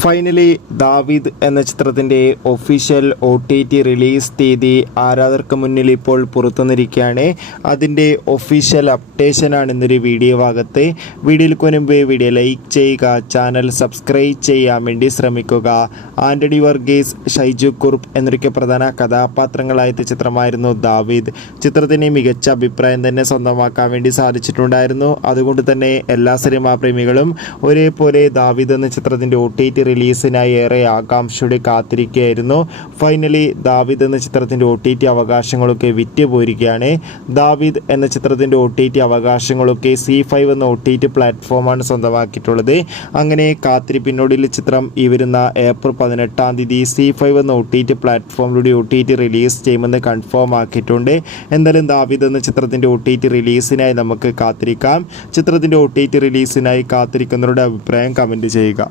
Finally ദാവീദ് എന്ന ചിത്രത്തിൻ്റെ ഒഫീഷ്യൽ OTT റിലീസ് തീയതി ആരാധകർക്ക് മുന്നിൽ ഇപ്പോൾ പുറത്തുവന്നിരിക്കുകയാണ്. അതിൻ്റെ ഒഫീഷ്യൽ അപ്ഡേഷനാണ് ഇന്നൊരു വീഡിയോ ഭാഗത്ത്. വീഡിയോയിൽ മുൻപ് വീഡിയോ ലൈക്ക് ചെയ്യുക, ചാനൽ സബ്സ്ക്രൈബ് ചെയ്യാൻ വേണ്ടി ശ്രമിക്കുക. ആൻ്റണി വർഗീസ്, ഷൈജു കുറുപ്പ് എന്നൊക്കെ പ്രധാന കഥാപാത്രങ്ങളായ ചിത്രമായിരുന്നു ദാവീദ്. ചിത്രത്തിന് മികച്ച അഭിപ്രായം തന്നെ സ്വന്തമാക്കാൻ വേണ്ടി സാധിച്ചിട്ടുണ്ടായിരുന്നു. അതുകൊണ്ട് തന്നെ എല്ലാ സിനിമാ പ്രേമികളും ഒരേപോലെ ദാവീദ് എന്ന ചിത്രത്തിൻ്റെ OTT റിലീസിനായി ഏറെ ആകാംക്ഷയോടെ കാത്തിരിക്കുകയായിരുന്നു. ഫൈനലി ദാവീദ് എന്ന ചിത്രത്തിൻ്റെ OTT അവകാശങ്ങളൊക്കെ വിറ്റുപോയിരിക്കുകയാണ്. ദാവീദ് എന്ന ചിത്രത്തിൻ്റെ OTT അവകാശങ്ങളൊക്കെ ZEE5 എന്ന OTT പ്ലാറ്റ്ഫോമാണ് സ്വന്തമാക്കിയിട്ടുള്ളത്. അങ്ങനെ കാത്തിരിപ്പിനോടിൽ ചിത്രം ഈ വരുന്ന ഏപ്രിൽ 18-ാം തീയതി ZEE5 എന്ന OTT പ്ലാറ്റ്ഫോമിലൂടെ OTT റിലീസ് ചെയ്യുമെന്ന് കൺഫേം ആക്കിയിട്ടുണ്ട്. എന്തായാലും ദാവീദ് എന്ന ചിത്രത്തിൻ്റെ OTT റിലീസിനായി നമുക്ക് കാത്തിരിക്കാം. ചിത്രത്തിൻ്റെ OTT റിലീസിനായി കാത്തിരിക്കുന്നവരുടെ അഭിപ്രായം കമൻറ്റ് ചെയ്യുക.